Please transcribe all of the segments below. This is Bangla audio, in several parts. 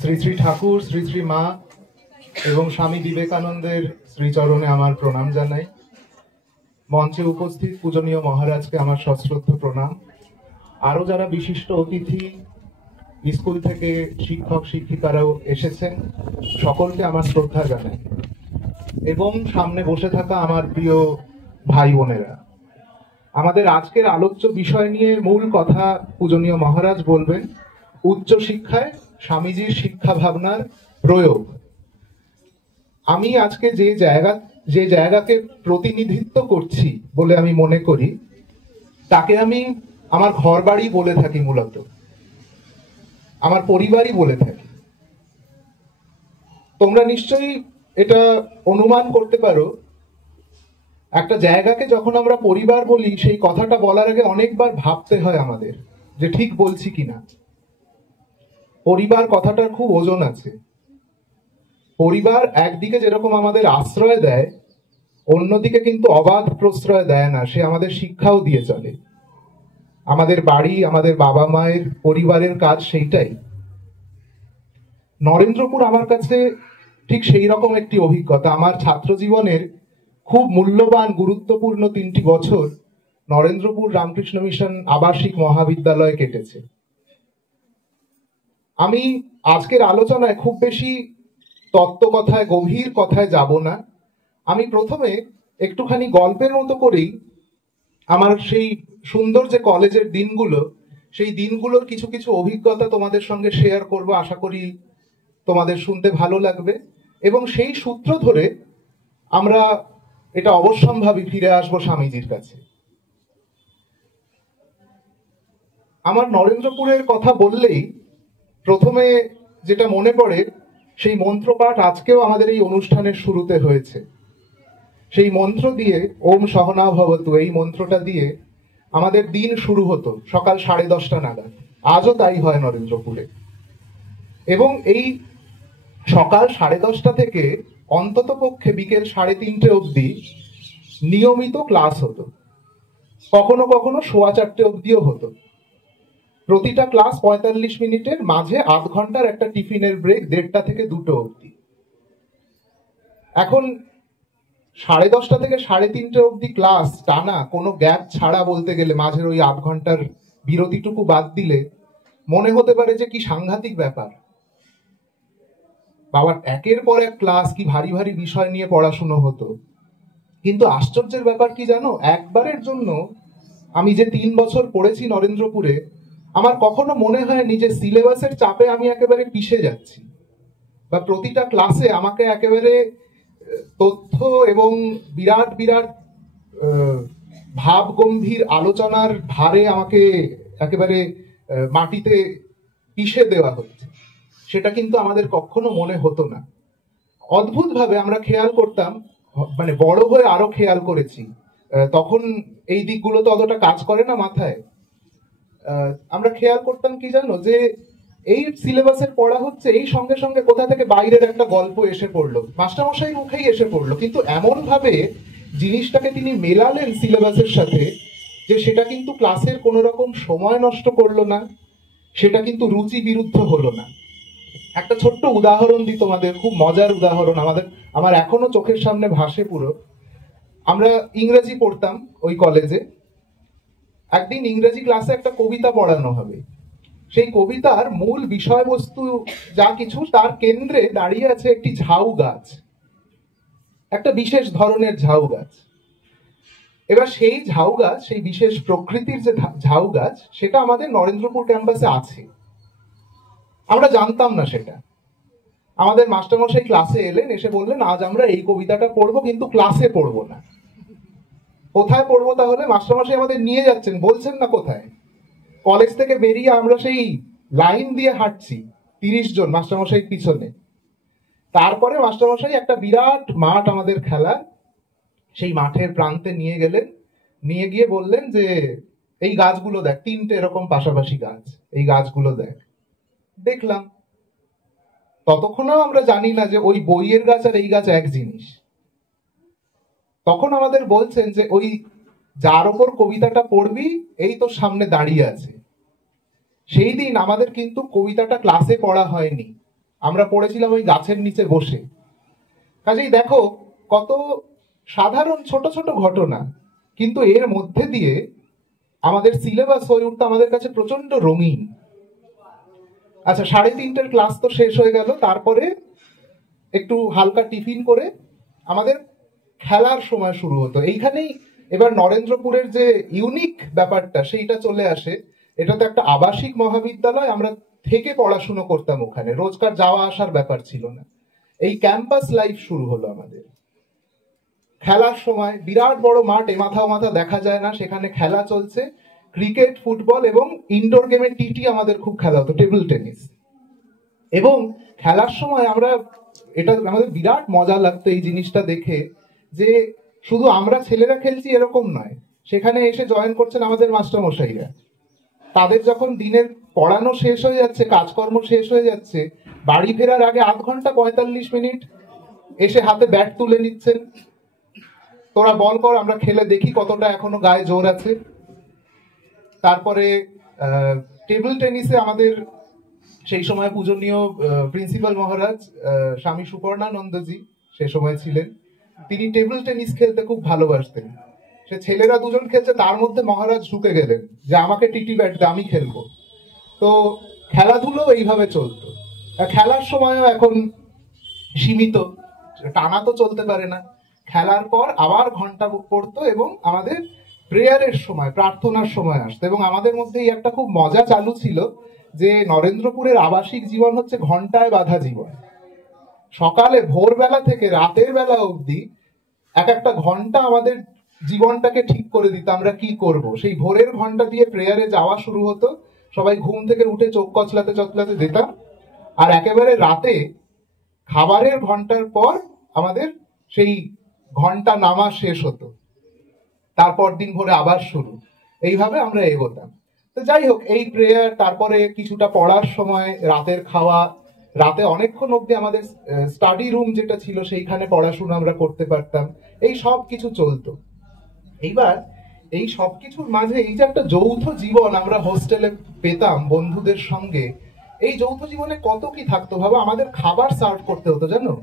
শ্রী শ্রী ঠাকুর, শ্রী শ্রী মা এবং স্বামী বিবেকানন্দের শ্রীচরণে আমার প্রণাম জানাই। মঞ্চে উপস্থিত পূজনীয় মহারাজকে আমার সশ্রদ্ধ প্রণাম। আরো যারা বিশিষ্ট অতিথি, স্কুল থেকে শিক্ষক শিক্ষিকারাও এসেছেন, সকলকে আমার শ্রদ্ধা জানাই। এবং সামনে বসে থাকা আমার প্রিয় ভাই বোনেরা, আমাদের আজকের আলোচ্য বিষয় নিয়ে মূল কথা পূজনীয় মহারাজ বলবেন, উচ্চ শিক্ষায় স্বামীজির শিক্ষা ভাবনার প্রয়োগ। আমি আজকে যে জায়গাকে প্রতিনিধিত্ব করছি বলে আমি মনে করি, তাকে আমি আমার ঘর বাড়ি বলে থাকি, মূলত আমার পরিবারই বলে থাকি। তোমরা নিশ্চয়ই এটা অনুমান করতে পারো, একটা জায়গাকে যখন আমরা পরিবার বলি, সেই কথাটা বলার আগে অনেকবার ভাবতে হয় আমাদের যে ঠিক বলছি কিনা। পরিবার কথাটার খুব ওজন আছে। পরিবার একদিকে যেরকম আমাদের আশ্রয় দেয়, অন্যদিকে কিন্তু অবাধ প্রশ্রয় দেয় না, সে আমাদের শিক্ষাও দিয়ে চলে। আমাদের বাড়ি, আমাদের বাবা মায়ের পরিবারের কাজ সেইটাই। নরেন্দ্রপুর আমার কাছে ঠিক সেই রকম একটি অভিজ্ঞতা। আমার ছাত্র জীবনের খুব মূল্যবান গুরুত্বপূর্ণ 3টি বছর নরেন্দ্রপুর রামকৃষ্ণ মিশন আবাসিক মহাবিদ্যালয়ে কেটেছে। আমি আজকের আলোচনায় খুব বেশি তত্ত্বকথায়, গভীর কথায় যাব না। আমি প্রথমে একটুখানি গল্পের মতো করেই আমার সেই সুন্দর যে কলেজের দিনগুলো, সেই দিনগুলোর কিছু কিছু অভিজ্ঞতা তোমাদের সঙ্গে শেয়ার করব। আশা করি তোমাদের শুনতে ভালো লাগবে এবং সেই সূত্র ধরে আমরা এটা অবশ্যম্ভাবী ফিরে আসবো স্বামীজির কাছে। আমার নরেন্দ্রপুরের কথা বললেই প্রথমে যেটা মনে পড়ে, সেই মন্ত্রপাঠ আজকেও আমাদের এই অনুষ্ঠানের শুরুতে হয়েছে। সেই মন্ত্র দিয়ে, ওম সহনা ভবতু, এই মন্ত্রটা দিয়ে আমাদের দিন শুরু হতো সকাল 10:30 নাগাদ। আজও তাই হয় নরেন্দ্রপুরে। এবং এই সকাল 10:30 থেকে অন্তত পক্ষে বিকেল 3:30 অবধি নিয়মিত ক্লাস হতো। কখনো কখনো 4:15 অবধিও হতো। প্রতিটা ক্লাস 45 মিনিটের, মাঝে আধ ঘন্টার একটা টিফিনের ব্রেক, 1:30 থেকে 2 অবধি। এখন 10:30 থেকে 3:30 অবধি ক্লাস টানা, কোনো গ্যাপ ছাড়া বলতে গেলে, মাঝের ওই আধ ঘন্টার বিরতিটুকু বাদ দিলে মনে হতে পারে যে কি সাংঘাতিক ব্যাপার। বাবার একের পর এক ক্লাস, কি ভারী ভারী বিষয় নিয়ে পড়াশুনো হতো। কিন্তু আশ্চর্যের ব্যাপার কি জানো, একবারের জন্য আমি যে 3 বছর পড়েছি নরেন্দ্রপুরে, আমার কখনো মনে হয়নি যে সিলেবাসের চাপে আমি একেবারে পিষে যাচ্ছি, বা প্রতিটা ক্লাসে আমাকে একেবারে তথ্য এবং বিরাট বিরাট ভাব গম্ভীর আলোচনার ভারে আমাকে একেবারে মাটিতে পিষে দেওয়া হচ্ছে। সেটা কিন্তু আমাদের কখনো মনে হতো না। অদ্ভুত ভাবে আমরা খেয়াল করতাম, মানে বড় হয়ে আরো খেয়াল করেছি, তখন এই দিকগুলো তো অতটা কাজ করে না মাথায়। আমরা খেয়াল করতাম কি জানো, যে এই সিলেবাসের পড়া হচ্ছে, এই সঙ্গে সঙ্গে কোথা থেকে বাইরের একটা গল্প এসে পড়লো, মাস্টারমশাই মুখেই এসে পড়লো, কিন্তু এমন ভাবে জিনিসটাকে তিনি মেলালেন সিলেবাসের সাথে যে সেটা কিন্তু ক্লাসের কোনো রকম সময় নষ্ট করলো না, সেটা কিন্তু রুচি বিরুদ্ধ হলো না। একটা ছোট্ট উদাহরণ দিই তোমাদের, খুব মজার উদাহরণ, আমার এখনো চোখের সামনে ভাসে পুরো। আমরা ইংরেজি পড়তাম ওই কলেজে। একদিন ইংরেজি ক্লাসে একটা কবিতা পড়ানো হবে। সেই কবিতার মূল বিষয়বস্তু যা কিছু, তার কেন্দ্রে দাঁড়িয়ে আছে একটি ঝাউ গাছ, একটা বিশেষ ধরনের ঝাউ গাছ। এবার সেই ঝাউ গাছ, সেই বিশেষ প্রকৃতির যে ঝাউ গাছ, সেটা আমাদের নরেন্দ্রপুর ক্যাম্পাসে আছে। আমরা জানতাম না সেটা। আমাদের মাস্টারমশাই ক্লাসে এলেন, এসে বললেন আজ আমরা এই কবিতাটা পড়বো, কিন্তু ক্লাসে পড়বো না। কোথায় পড়বো তাহলে? মাস্টারমশাই আমাদের নিয়ে যাচ্ছেন, বলছেন না কোথায়। কলেজ থেকে বেরিয়ে আমরা সেই লাইন দিয়ে হাঁটছি, 30 জন মাস্টারমশাই পিছনে। তারপরে মাস্টারমশাই একটা বিরাট মাঠ আমাদের খেলা, সেই মাঠের প্রান্তে নিয়ে গেলেন। নিয়ে গিয়ে বললেন যে এই গাছগুলো দেখ, 3টে এরকম পাশাপাশি গাছ, এই গাছগুলো দেখ। দেখলাম। ততক্ষণও আমরা জানি না যে ওই বইয়ের গাছ আর এই গাছ এক জিনিস। তখন আমাদের বলছেন যে ওই যার ওপর কবিতাটা পড়বি, এই তো সামনে দাঁড়িয়ে আছে। সেই দিন আমাদের কিন্তু কবিতাটা ক্লাসে পড়া হয়নি, আমরা পড়েছিলাম ওই গাছের নিচে বসে। কাজেই দেখো কত সাধারণ ছোট ছোট ঘটনা, কিন্তু এর মধ্যে দিয়ে আমাদের সিলেবাস হয়ে উঠতে আমাদের কাছে প্রচন্ড রঙিন। আচ্ছা, 3:30 ক্লাস তো শেষ হয়ে গেল, তারপরে একটু হালকা টিফিন করে আমাদের খেলার সময় শুরু হতো। এইখানেই এবার নরেন্দ্রপুরের যে ইউনিক ব্যাপারটা সেইটা চলে আসে। এটা তো একটা আবাসিক মহাবিদ্যালয়, আমরা থেকে পড়াশুনো করতাম ওখানে, রোজকার যাওয়া আসার ব্যাপার ছিল না। এই ক্যাম্পাস লাইফ শুরু হলো আমাদের। খেলার সময় বিরাট বড় মাঠ, এ মাথা ও মাথা দেখা যায় না, সেখানে খেলা চলছে, ক্রিকেট, ফুটবল এবং ইনডোর গেমের টিটি আমাদের খুব খেলা হতো, টেবিল টেনিস। এবং খেলার সময় আমরা, এটা আমাদের বিরাট মজা লাগতো এই জিনিসটা দেখে, যে শুধু আমরা ছেলেরা খেলছি এরকম নয়, সেখানে এসে জয়েন করছেন আমাদের মাস্টারমশাইরা। তাদের যখন দিনের পড়ানো শেষ হয়ে যাচ্ছে, কাজকর্ম শেষ হয়ে যাচ্ছে, বাড়ি ফেরার আগে 8 ঘন্টা 45 মিনিট এসে হাতে ব্যাট তুলে নিচ্ছেন, তোরা বল কর, আমরা খেলে দেখি কতটা এখনো গায়ে জোর আছে। তারপরে টেবিল টেনিসে আমাদের সেই সময় পূজনীয় প্রিন্সিপাল মহারাজ স্বামী সুপর্ণানন্দজি সে সময় ছিলেন, তিনি টেবিল টেনিস খেলতে খুব ভালোবাসতেন। সে ছেলেরা দুজন খেলছে, তার মধ্যে মহারাজ ঢুকে গেলেন যে আমাকে টিটি ব্যাট দে, আমি খেলবো। তো খেলাধুলো এইভাবে চলতো। খেলার সময়ও এখন সীমিত, টানা তো চলতে পারে না। খেলার পর আবার ঘন্টা পড়তো এবং আমাদের প্রেয়ারের সময়, প্রার্থনার সময় আসতো। এবং আমাদের মধ্যে এই একটা খুব মজা চালু ছিল যে নরেন্দ্রপুরের আবাসিক জীবন হচ্ছে ঘন্টায় বাঁধা জীবন। সকালে ভোরবেলা থেকে রাতের বেলা অবধি এক একটা ঘন্টা আমাদের জীবনটাকে ঠিক করে দিত আমরা কি করব। সেই ভোরের ঘন্টা দিয়ে প্রেয়ারে যাওয়া শুরু হতো, সবাই ঘুম থেকে উঠে চোখ কচলাতে চচলাতে যেতাম, আর একেবারে রাতে খাবারের ঘন্টার পর আমাদের সেই ঘন্টা নামা শেষ হতো, তারপর দিন ভোরে আবার শুরু। এইভাবে আমরা এগোতাম। তো যাই হোক, এই প্রেয়ার, তারপরে কিছুটা পড়ার সময় রাতের খাওয়া, রাতে অনেকক্ষণ অব্দি আমাদের স্টাডি রুম যেটা ছিল সেইখানে পড়াশোনা আমরা করতে পারতাম, এই সব কিছু চলতো। এইবার এই সব কিছুর মাঝে এই যে একটা যৌথ জীবন আমরা হোস্টেলে পেতাম বন্ধুদের সঙ্গে, এই যৌথ জীবনে কত কি থাকতো ভাবো। আমাদের খাবার সার্ভ করতে হতো জানো,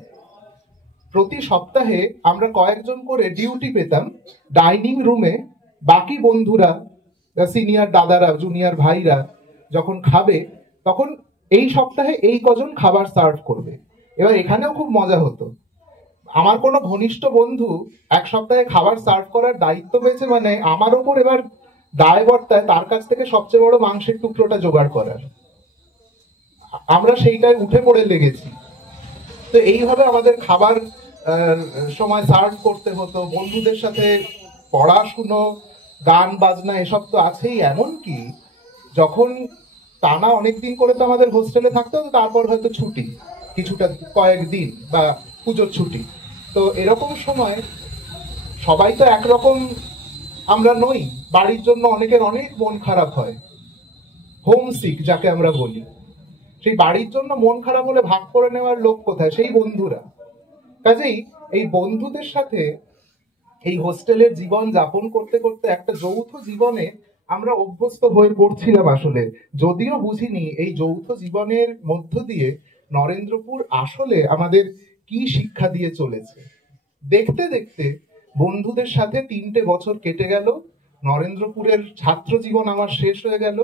প্রতি সপ্তাহে আমরা কয়েকজন করে ডিউটি পেতাম ডাইনিং রুমে। বাকি বন্ধুরা, সিনিয়র দাদারা, জুনিয়র ভাইরা যখন খাবে, তখন এই সপ্তাহে এই কজন খাবার সার্ভ করবে। এবার এখানেও খুব মজা হতো, আমার কোনো ঘনিষ্ঠ বন্ধু এক সপ্তাহে খাবার সার্ভ করার দায়িত্ব পেয়েছে, মানে আমার ওপর এবার দায় বর্তায় তার কাছ থেকে সবচেয়ে বড় মাংসের টুকরোটা জোগাড় করার। আমরা সেইটায় উঠে পড়ে লেগেছি। তো এইভাবে আমাদের খাবার সময় সার্ভ করতে হতো, বন্ধুদের সাথে পড়াশুনো, গান বাজনা এসব তো আছেই। এমনকি যখন টানা অনেকদিন করে তো আমাদের হোস্টেলে থাকতে হতো, তারপর হয়তো ছুটি কিছুটা কয়েকদিন বা পুজোর ছুটি, তো এরকম সময় সবাই তো একরকম আমরা নই, বাড়ির জন্য অনেকের অনেক মন খারাপ হয়, হোমসিক যাকে আমরা বলি। সেই বাড়ির জন্য মন খারাপ হলে ভাগ করে নেওয়ার লোক কোথায়? সেই বন্ধুরা। কাজেই এই বন্ধুদের সাথে এই হোস্টেলের জীবন যাপন করতে করতে একটা যৌথ জীবনে আমরা অভ্যস্ত হয়ে পড়ছিলাম আসলে, যদিও বুঝিনি এই যৌথ জীবনের মধ্য দিয়ে নরেন্দ্রপুর আসলে আমাদের কি শিক্ষা দিয়ে চলেছে। দেখতে দেখতে বন্ধুদের সাথে 3টে বছর কেটে গেল, নরেন্দ্রপুরের ছাত্র জীবন আমার শেষ হয়ে গেল।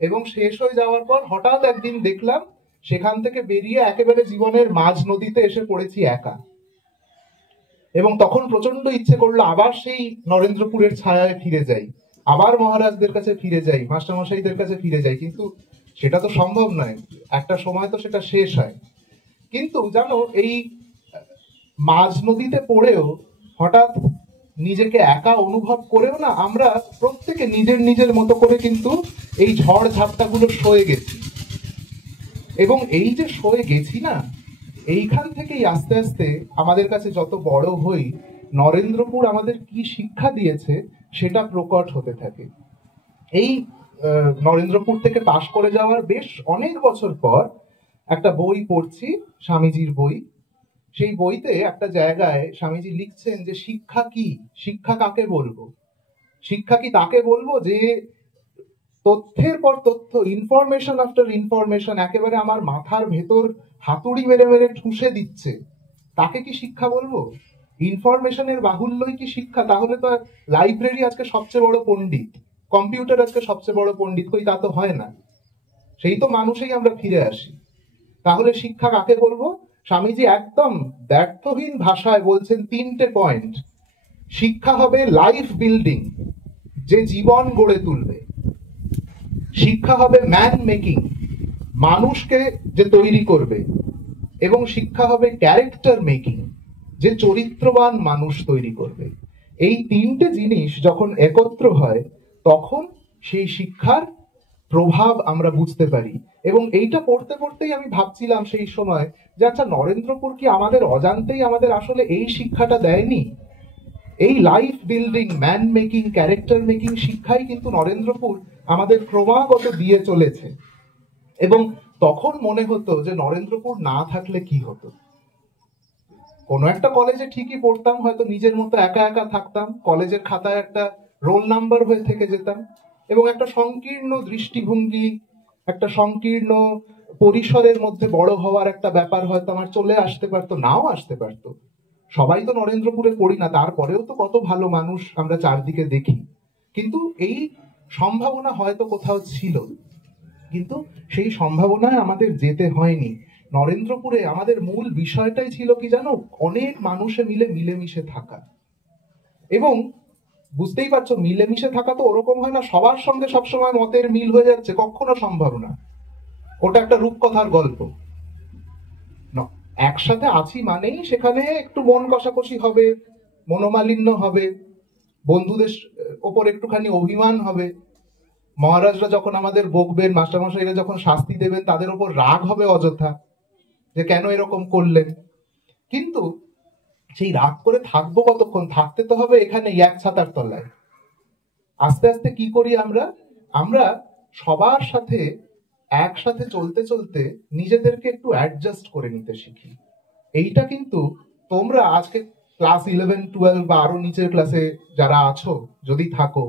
এবং শেষ হয়ে যাওয়ার পর হঠাৎ একদিন দেখলাম সেখান থেকে বেরিয়ে একেবারে জীবনের মাঝ নদীতে এসে পড়েছি একা। এবং তখন প্রচন্ড ইচ্ছে করলো আবার সেই নরেন্দ্রপুরের ছায়ায় ফিরে যাই, আবার মহারাজদের কাছে ফিরে যাই, মাস্টারমশাইদের কাছে ফিরে যাই, কিন্তু সেটা তো সম্ভব নয়, একটা সময় তো সেটা শেষ হয়। কিন্তু জানো, এই মাঝ নদীতে পড়েও হঠাৎ নিজেকে একা অনুভব করেও না, আমরা প্রত্যেকে নিজের নিজের মতো করে কিন্তু এই ঝড় ঝাপটাগুলো সয়ে গেছি। এবং এই যে সয়ে গেছি না, এইখান থেকেই আস্তে আস্তে আমাদের কাছে যত বড় হই, নরেন্দ্রপুর আমাদের কি শিক্ষা দিয়েছে সেটা প্রকট হতে থাকে। এই নরেন্দ্রপুর থেকে পাশ করে যাওয়ার বেশ অনেক বছর পর একটা বই পড়ছি, স্বামীজির বই। সেই বইতে একটা জায়গায় স্বামীজি লিখছেন যে শিক্ষা কি, শিক্ষা কাকে বলবো? শিক্ষা কি তাকে বলবো যে তথ্যের পর তথ্য, ইনফরমেশন আফটার ইনফরমেশন একেবারে আমার মাথার ভেতর হাতুড়ি মেরে মেরে ঠুসে দিচ্ছে, তাকে কি শিক্ষা বলবো? ইনফরমেশনের বাহুল্যই কি শিক্ষা? তাহলে তো লাইব্রেরি আজকে সবচেয়ে বড় পণ্ডিত, কম্পিউটার আজকে সবচেয়ে বড় পণ্ডিত, কই তা তো হয় না। সেই তো মানুষেই আমরা ফিরে আসি। তাহলে শিক্ষা কাকে বলবো? স্বামীজি একদম ব্যর্থহীন ভাষায় বলছেন 3টে পয়েন্ট। শিক্ষা হবে লাইফ বিল্ডিং, যে জীবন গড়ে তুলবে। শিক্ষা হবে ম্যান মেকিং, মানুষকে যে তৈরি করবে। এবং শিক্ষা হবে ক্যারেক্টার মেকিং, যে চরিত্রবান মানুষ তৈরি করবে। এই 3টে জিনিস যখন একত্র হয় তখন সেই শিক্ষার প্রভাব আমরা বুঝতে পারি। এবং এইটা পড়তে পড়তেই আমি ভাবছিলাম সেই সময় যে আচ্ছা, নরেন্দ্রপুর কি আমাদের অজান্তেই আমাদের আসলে এই শিক্ষাটা দেয়নি? এই life building, man making, character making শিক্ষাই কিন্তু নরেন্দ্রপুর আমাদের ক্রমাগত দিয়ে চলেছে। এবং তখন মনে হতো যে নরেন্দ্রপুর না থাকলে কি হতো। কোনো একটা কলেজে ঠিকই পড়তাম, হয়তো নিজের মতো একা একা থাকতাম, কলেজের খাতায় একটা রোল নাম্বার হয়ে থেকে যেতাম, এবং একটা সংকীর্ণ দৃষ্টিভঙ্গি, একটা সংকীর্ণ পরিসরের মধ্যে বড় হওয়ার একটা ব্যাপার হয়তো আমার চলে আসতে পারতো, নাও আসতে পারতো। সবাই তো নরেন্দ্রপুরে পড়ি না, তারপরেও তো কত ভালো মানুষ আমরা চারদিকে দেখি। কিন্তু এই সম্ভাবনা হয়তো কোথাও ছিল, কিন্তু সেই সম্ভাবনায় আমাদের যেতে হয়নি। নরেন্দ্রপুরে আমাদের মূল বিষয়টাই ছিল কি জানো? অনেক মানুষে মিলে মিলেমিশে থাকা। এবং বুঝতেই পারছো, মিলেমিশে থাকা তো ওরকম হয় না সবার সঙ্গে সবসময় মতের মিল হয়ে যাচ্ছে, কখনো সম্ভব না। ওটা একটা রূপকথার গল্প। একসাথে আছি মানেই সেখানে একটু মন কষাকষি হবে, মনোমালিন্য হবে, বন্ধুদের ওপর একটুখানি অভিমান হবে, মহারাজরা যখন আমাদের বকবেন, মাস্টারমশাইরা যখন শাস্তি দেবেন, তাদের উপর রাগ হবে অযথা যে কেন এরকম করলেন। কিন্তু সেই রাগ করে থাকবো কতক্ষণ? থাকতে তো হবে এখানে এক ছাতার তলায়। আস্তে আস্তে কি করি আমরা? আমরা সবার সাথে একসাথে চলতে চলতে নিজেদেরকে একটু অ্যাডজাস্ট করে নিতে শিখি। এইটা কিন্তু তোমরা আজকে ক্লাস 11, 12 বা আরো নিচের ক্লাসে যারা আছো, যদি থাকো,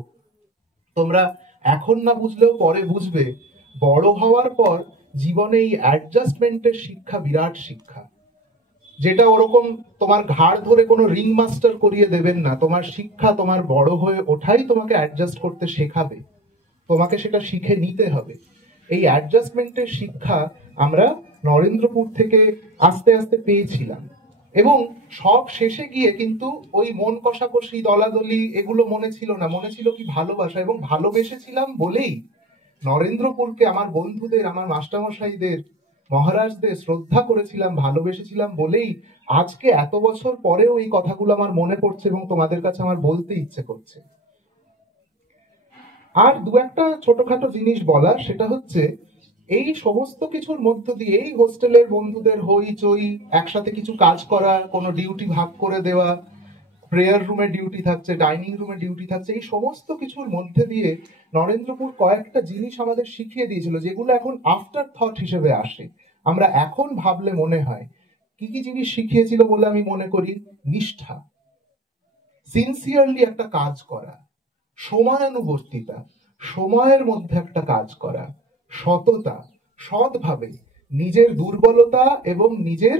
তোমরা এখন না বুঝলেও পরে বুঝবে। বড় হওয়ার পর জীবনে এই অ্যাডজাস্টমেন্টের শিক্ষা বিরাট শিক্ষা, যেটা ওরকম তোমার ঘাড় ধরে কোনো রিং মাস্টার করিয়ে দেবেন না। তোমার শিক্ষা তোমার বড় হয়ে ওঠাই তোমাকে অ্যাডজাস্ট করতে শেখাবে, তোমাকে সেটা শিখে নিতে হবে। এই অ্যাডজাস্টমেন্টের শিক্ষা আমরা নরেন্দ্রপুর থেকে আস্তে আস্তে পেয়েছিলাম। এবং সব শেষে গিয়ে কিন্তু ওই মন কষাকষি, দলাদলি এগুলো মনে ছিল না, মনে ছিল কি ভালোবাসা। এবং ভালোবেসেছিলাম বলেই নরেন্দ্রপুরকে, আমার বন্ধুদের, আমার মাস্টারমশাইদের, মহারাজদের শ্রদ্ধা করেছিলাম, ভালোবেসেছিলাম বলেই আজকে এত বছর পরেও এই কথাগুলো আমার মনে পড়ছে এবং তোমাদের কাছে আমার বলতে ইচ্ছে করছে। আর দু একটা ছোটখাটো জিনিস বলার, সেটা হচ্ছে এই সমস্ত কিছুর মধ্য দিয়ে এই হোস্টেলের বন্ধুদের হইচই, একসাথে কিছু কাজ করা, কোনো ডিউটি ভাগ করে দেওয়া, প্রেয়ার রুমে ডিউটি থাকছে, ডাইনিং রুমে ডিউটি থাকছে, এই সমস্ত কিছুর মধ্যে দিয়ে নরেন্দ্রপুর কয়েকটা জিনিস আমাদের শিখিয়ে দিয়েছিল, যেগুলো এখন আফটার থট হিসেবে আসে। আমরা এখন ভাবলে মনে হয় কি কি জিনিস শিখিয়েছিল বলে আমি মনে করি। নিষ্ঠা, সিনসিয়ারলি একটা কাজ করা, সময়ানুবর্তিতা, সময়ের মধ্যে একটা কাজ করা, সততা, সৎভাবে নিজের দুর্বলতা এবং নিজের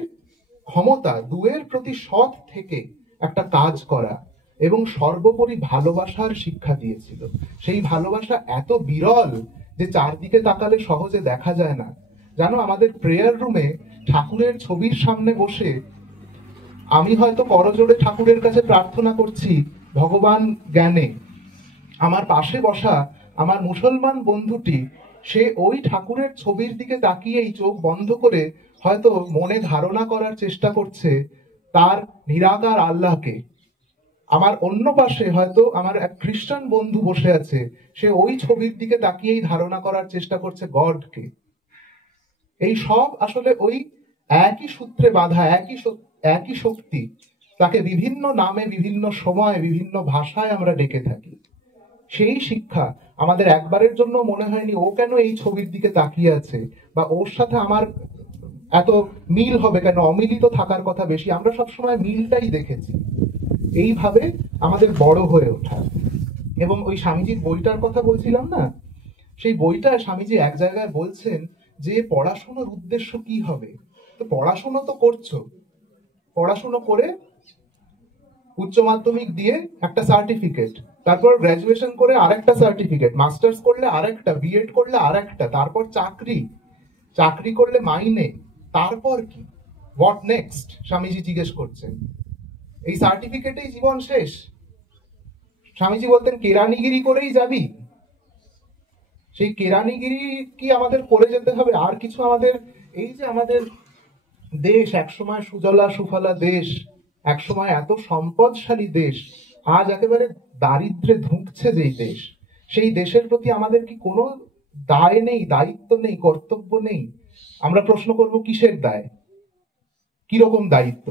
ক্ষমতা দুয়ের প্রতি সৎ থেকে একটা কাজ করা, এবং সর্বোপরি ভালোবাসার শিক্ষা দিয়েছিল। সেই ভালোবাসা এত বিরল যে চারদিকে তাকালে সহজে দেখা যায় না। জানো, আমাদের প্রেয়ার রুমে ঠাকুরের ছবির সামনে বসে আমি হয়তো করজোড়ে ঠাকুরের কাছে প্রার্থনা করছি ভগবান জ্ঞানে, আমার পাশে বসা আমার মুসলমান বন্ধুটি, সে ওই ঠাকুরের ছবির দিকে তাকিয়েই চোখ বন্ধ করে হয়তো মনে ধারণা করার চেষ্টা করছে তার নিরাকার আল্লাহকে। আমার অন্য পাশে হয়তো আমার এক খ্রিস্টান বন্ধু বসে আছে, সে ওই ছবির দিকে তাকিয়েই ধারণা করার চেষ্টা করছে গডকে। এই সব আসলে ওই একই সূত্রে বাঁধা, একই শক্তি, তাকে বিভিন্ন নামে, বিভিন্ন সময়ে, বিভিন্ন ভাষায় আমরা ডেকে থাকি। সেই শিক্ষা আমাদের একবারের জন্য মনে হয়নি ও কেন এই ছবির দিকে তাকিয়ে আছে, বা ওর সাথে আমার এত মিল হবে কেন, অমিলিত থাকার কথা বেশি। আমরা সবসময় মিলটাই দেখেছি। এইভাবে আমাদের বড় হয়ে ওঠা। এবং ওই স্বামীজির বইটার কথা বলছিলাম না, সেই বইটা স্বামীজি এক জায়গায় বলছেন যে পড়াশোনার উদ্দেশ্য কি হবে। তো পড়াশোনা তো করছো, পড়াশোনা করে উচ্চ মাধ্যমিক দিয়ে একটা সার্টিফিকেট, তারপর গ্রাজুয়েশন করে আরেকটা সার্টিফিকেট, মাস্টার্স করলে আরেকটা, বিএড করলে আরেকটা, তারপর চাকরি, চাকরি করলে মাইনে, তারপর কি, হোয়াট নেক্সট স্বামীজি জিজ্ঞেস করছেন। এই সার্টিফিকেটেই জীবন শেষ? স্বামীজি বলতেন কেরানিগিরি করেই যাবি? সেই কেরানিগিরি কি আমাদের করে যেতে হবে? আর কিছু আমাদের, এই যে আমাদের দেশ একসময় সুজলা সুফলা দেশ, একসময় এত সম্পদশালী দেশ, আজ একেবারে দারিদ্র্যে ধুঁকছে যেই দেশ, সেই দেশের প্রতি আমাদের কি কোনো দায় নেই, দায়িত্ব নেই, কর্তব্য নেই? আমরা প্রশ্ন করব কিসের দায়, কিরকম দায়িত্ব?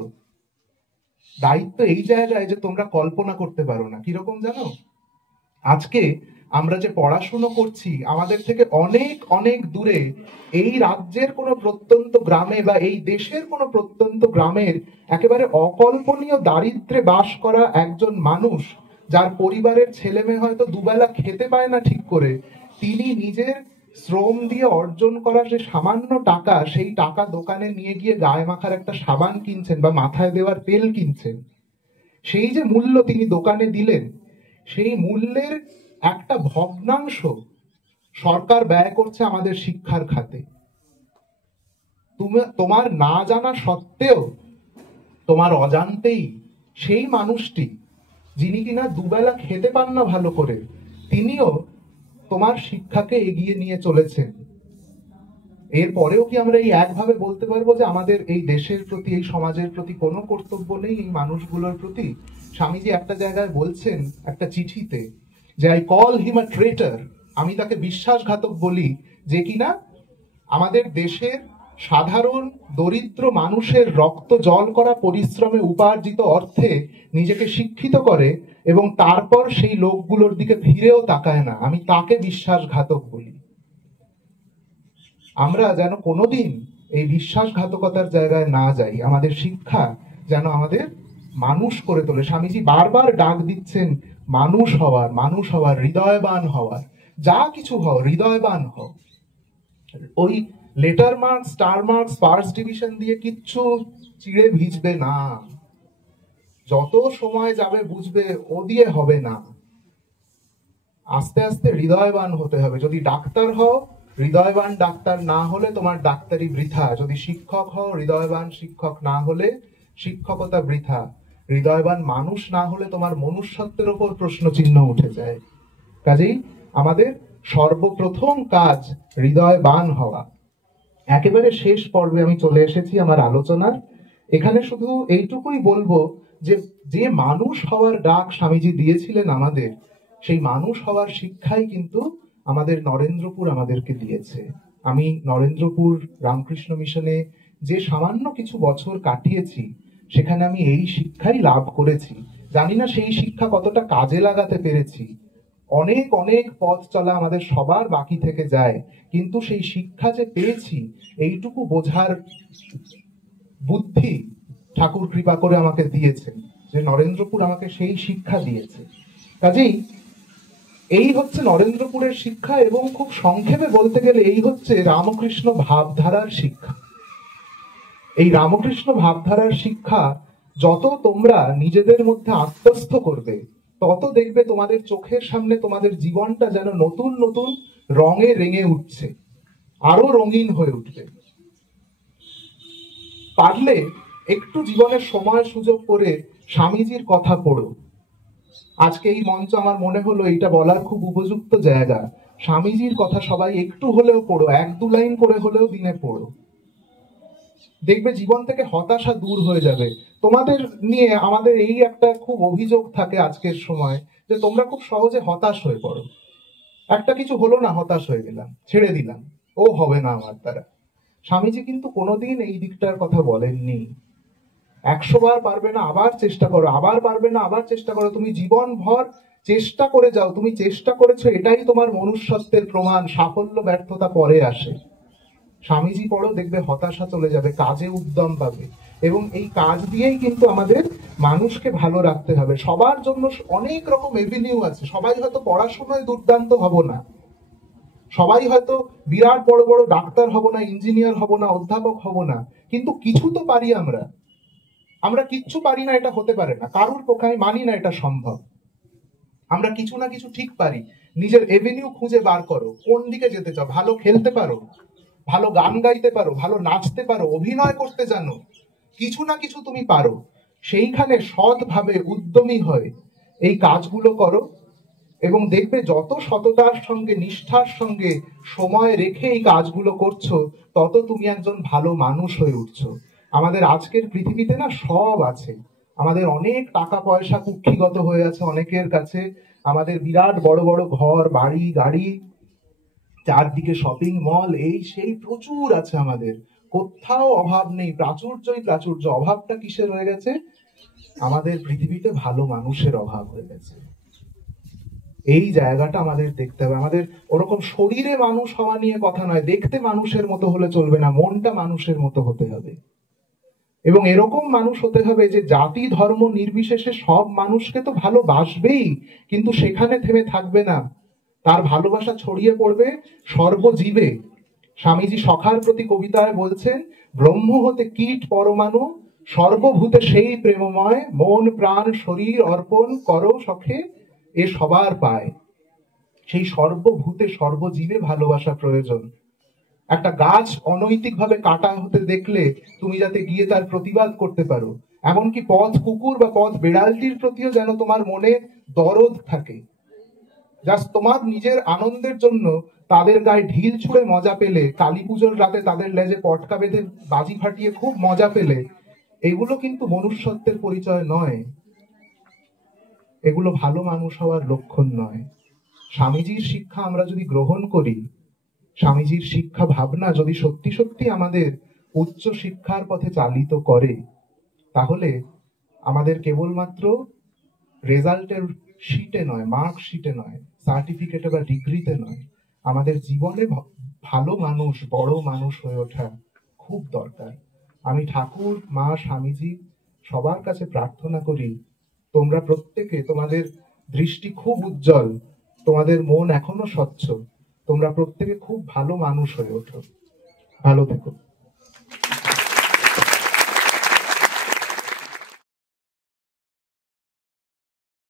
দায়িত্ব এই জায়গায় যে তোমরা কল্পনা করতে পারো না। কিরকম জানো? আজকে আমরা যে পড়াশুনো করছি, আমাদের থেকে অনেক অনেক দূরে এই রাজ্যের কোনো প্রত্যন্ত গ্রামে বা এই দেশের কোনো প্রত্যন্ত গ্রামের একেবারে অকল্পনীয় দারিদ্র্যে বাস করা একজন মানুষ, যার পরিবারের ছেলে মেয়ে হয়তো দুবেলা খেতে পায় না ঠিক করে, তিনি নিজের শ্রম দিয়ে অর্জন করা যে সামান্য টাকা, সেই টাকা দোকানে নিয়ে গিয়ে গায়ে মাখার একটা সাবান কিনছেন বা মাথায় দেওয়ার তেল কিনছেন। সেই যে মূল্য তিনি দোকানে দিলেন, সেই মূল্যের একটা ভগ্নাংশ সরকার ব্যয় করছে আমাদের শিক্ষার খাতে। তোমার না জানা সত্ত্বেও, তোমার অজান্তেই সেই মানুষটি, যিনি কিনা দুবেলা খেতে পান না ভালো করে, তিনিও তোমার শিক্ষাকে এগিয়ে নিয়ে চলেছেন। এরপরেও কি আমরা এই একভাবে বলতে পারবো যে আমাদের এই দেশের প্রতি, এই সমাজের প্রতি কোনো কর্তব্য নেই এই মানুষগুলোর প্রতি? স্বামীজি একটা জায়গায় বলছেন, একটা চিঠিতে, যে আই কল হিম আ ট্রেটার, আমি তাকে বিশ্বাসঘাতক বলি, যে কিনা আমাদের দেশের সাধারণ দরিদ্র মানুষের রক্ত জল করা পরিশ্রমে উপার্জিত অর্থে নিজেকে শিক্ষিত করে এবং তারপর সেই লোকগুলোর দিকে ফিরেও তাকায় না, আমি তাকে বিশ্বাসঘাতক বলি। আমরা যেন কোনোদিন এই বিশ্বাসঘাতকতার জায়গায় না যাই। আমাদের শিক্ষা যেন আমাদের মানুষ করে তোলে। স্বামীজি বারবার ডাক দিচ্ছেন মানুষ হওয়ার, মানুষ হওয়ার, হৃদয়বান হওয়ার। যা কিছু হও, হৃদয়বান হও। ওই letter marks, star marks, first division দিয়ে কিচ্ছু চিড়ে ভিজবে না। যত সময় যাবে বুঝবে ও দিয়ে হবে না। আস্তে আস্তে হৃদয়বান হতে হবে। যদি ডাক্তার হও, হৃদয়বান ডাক্তার না হলে তোমার ডাক্তারি বৃথা। যদি শিক্ষক হও, হৃদয়বান শিক্ষক না হলে শিক্ষকতা বৃথা। হৃদয়বান মানুষ না হলে তোমার মনুষ্যত্বের ওপর প্রশ্ন চিহ্ন উঠে যায়। কাজেই আমাদের সর্বপ্রথম কাজ হৃদয়বান হওয়া। একেবারে শেষ পর্বে আমি চলে এসেছি আমার আলোচনার। এখানে শুধু এইটুকুই বলবো যে যে মানুষ হওয়ার ডাক স্বামীজি দিয়েছিলেন আমাদের, সেই মানুষ হওয়ার শিক্ষাই কিন্তু আমাদের নরেন্দ্রপুর আমাদেরকে দিয়েছে। আমি নরেন্দ্রপুর রামকৃষ্ণ মিশনে যে সামান্য কিছু বছর কাটিয়েছি, সেখানে আমি এই শিক্ষাই লাভ করেছি। জানি না সেই শিক্ষা কতটা কাজে লাগাতে পেরেছি। অনেক অনেক পথ চলা আমাদের সবার বাকি থেকে যায়, কিন্তু সেই শিক্ষা যে পেয়েছি, এইটুকু বোঝার বুদ্ধি ঠাকুর কৃপা করে আমাকে দিয়েছেন, যে নরেন্দ্রপুর আমাকে সেই শিক্ষা দিয়েছে। কাজেই এই হচ্ছে নরেন্দ্রপুরের শিক্ষা, এবং খুব সংক্ষেপে বলতে গেলে এই হচ্ছে রামকৃষ্ণ ভাবধারার শিক্ষা। এই রামকৃষ্ণ ভাবধারার শিক্ষা যত তোমরা নিজেদের মধ্যে আত্মস্থ করবে, তত দেখবে তোমাদের চোখের সামনে তোমাদের জীবনটা যেন নতুন নতুন রঙে রেঙে উঠছে, আরো রঙিন হয়ে উঠবে। পারলে একটু জীবনের সময় সুযোগ করে স্বামীজির কথা পড়ো। আজকে এই মঞ্চ আমার মনে হলো এটা বলার খুব উপযুক্ত জায়গা। স্বামীজির কথা সবাই একটু হলেও পড়ো, এক দু লাইন করে হলেও দিনে পড়ো। দেখবে জীবন থেকে হতাশা দূর হয়ে যাবে। তোমাদের নিয়ে আমাদের এই একটা খুব অভিযোগ থাকে আজকের সময়, যে তোমরা খুব সহজে হতাশ হয়ে পড়ো। একটা কিছু হলো না, হতাশ হয়ে গেলাম, ছেড়ে দিলাম, ও হবে না আমার দ্বারা। স্বামীজি কিন্তু কোনোদিন এই দিকটার কথা বলেননি। 100 বার পারবে না, আবার চেষ্টা করো, আবার পারবে না, আবার চেষ্টা করো। তুমি জীবন ভর চেষ্টা করে যাও, তুমি চেষ্টা করেছো, এটাই তোমার মনুষ্যত্বের প্রমাণ। সাফল্য ব্যর্থতা পরে আসে। স্বামীজি পড়ো, দেখবে হতাশা চলে যাবে, কাজে উদ্যম পাবে। এবং এই কাজ দিয়েই কিন্তু আমাদের মানুষকে ভালো রাখতে হবে। সবার জন্য অনেক রকম এভিনিউ আছে। সবাই হয়তো পড়াশোনায় দুর্দান্ত হব না, সবাই হয়তো বিরাট বড় বড় ডাক্তার হব না, ইঞ্জিনিয়ার হব না, অধ্যাপক হব না, কিন্তু কিছু তো পারি আমরা। আমরা কিচ্ছু পারি না এটা হতে পারে না, কারোর পক্ষে আমি মানি না এটা সম্ভব। আমরা কিছু না কিছু ঠিক পারি। নিজের এভিনিউ খুঁজে বার করো, কোন দিকে যেতে চাও। ভালো খেলতে পারো, ভালো গান গাইতে পারো, ভালো নাচতে পারো, অভিনয় করতে জানো, কিছু না কিছু তুমি পারো। সেইখানে সৎভাবে উদ্যমী হয়ে এই কাজগুলো করো, এবং দেখবে যত সততার সঙ্গে, নিষ্ঠার সঙ্গে সময় রেখে এই কাজগুলো করছো, তত তুমি একজন ভালো মানুষ হয়ে উঠছো। আমাদের আজকের পৃথিবীতে না সব আছে। আমাদের অনেক টাকা পয়সা কুক্ষিগত হয়ে আছে অনেকের কাছে, আমাদের বিরাট বড় বড় ঘর বাড়ি গাড়ি, চারদিকে শপিং মল, এই সেই প্রচুর আছে আমাদের, কোথাও অভাব নেই, প্রাচুর্যই প্রাচুর্য। অভাবটা কিসের হয়ে গেছে? আমাদের পৃথিবীতে ভালো মানুষের অভাব হয়ে গেছে। এই জায়গাটা আমাদের দেখতে হবে। আমাদের ওরকম শরীরে মানুষ হওয়া নিয়ে কথা নয়, দেখতে মানুষের মতো হলে চলবে না, মনটা মানুষের মতো হতে হবে। এবং এরকম মানুষ হতে হবে যে জাতি ধর্ম নির্বিশেষে সব মানুষকে তো ভালোবাসবেই, কিন্তু সেখানে থেমে থাকবে না, তার ভালোবাসা ছড়িয়ে পড়বে সর্বজীবে। স্বামীজি সখার প্রতি কবিতায় বলছেন, ব্রহ্ম হতে কীট পরমাণু, সর্বভূতে সেই প্রেমময়, মন প্রাণ শরীর অর্পণ করো সখে, এ সবার পায়। সেই সর্বভূতে সর্বজীবে ভালোবাসা প্রয়োজন। একটা গাছ অনৈতিকভাবে কাটা হতে দেখলে তুমি যাতে গিয়ে তার প্রতিবাদ করতে পারো, এমনকি পথ কুকুর বা পথ বেড়ালটির প্রতিও যেন তোমার মনে দরদ থাকে। জাস্ট তোমার নিজের আনন্দের জন্য তাদের গায়ে ঢিল ছুঁড়ে মজা পেলে, কালী পুজোর রাতে তাদের লেজে পটকা বেঁধে বাজি ফাটিয়ে খুব মজা পেলে, এগুলো কিন্তু মনুষ্যত্বের পরিচয় নয়, এগুলো ভালো মানুষ হওয়ার লক্ষণ নয়। স্বামীজির শিক্ষা আমরা যদি গ্রহণ করি, স্বামীজির শিক্ষা ভাবনা যদি সত্যি সত্যি আমাদের উচ্চ শিক্ষার পথে চালিত করে, তাহলে আমাদের কেবলমাত্র রেজাল্টের শিটে নয়, মার্ক শিটে নয়, সার্টিফিকেটে বা ডিগ্রিতে নয়, আমাদের জীবনে ভালো মানুষ, বড় মানুষ হয়ে ওঠা খুব দরকার। আমি ঠাকুর, মা, স্বামীজি সবার কাছে প্রার্থনা করি, তোমরা প্রত্যেকে, তোমাদের দৃষ্টি খুব উজ্জ্বল, তোমাদের মন এখনো স্বচ্ছ, তোমরা প্রত্যেকে খুব ভালো মানুষ হয়ে ওঠো। ভালো থেকো।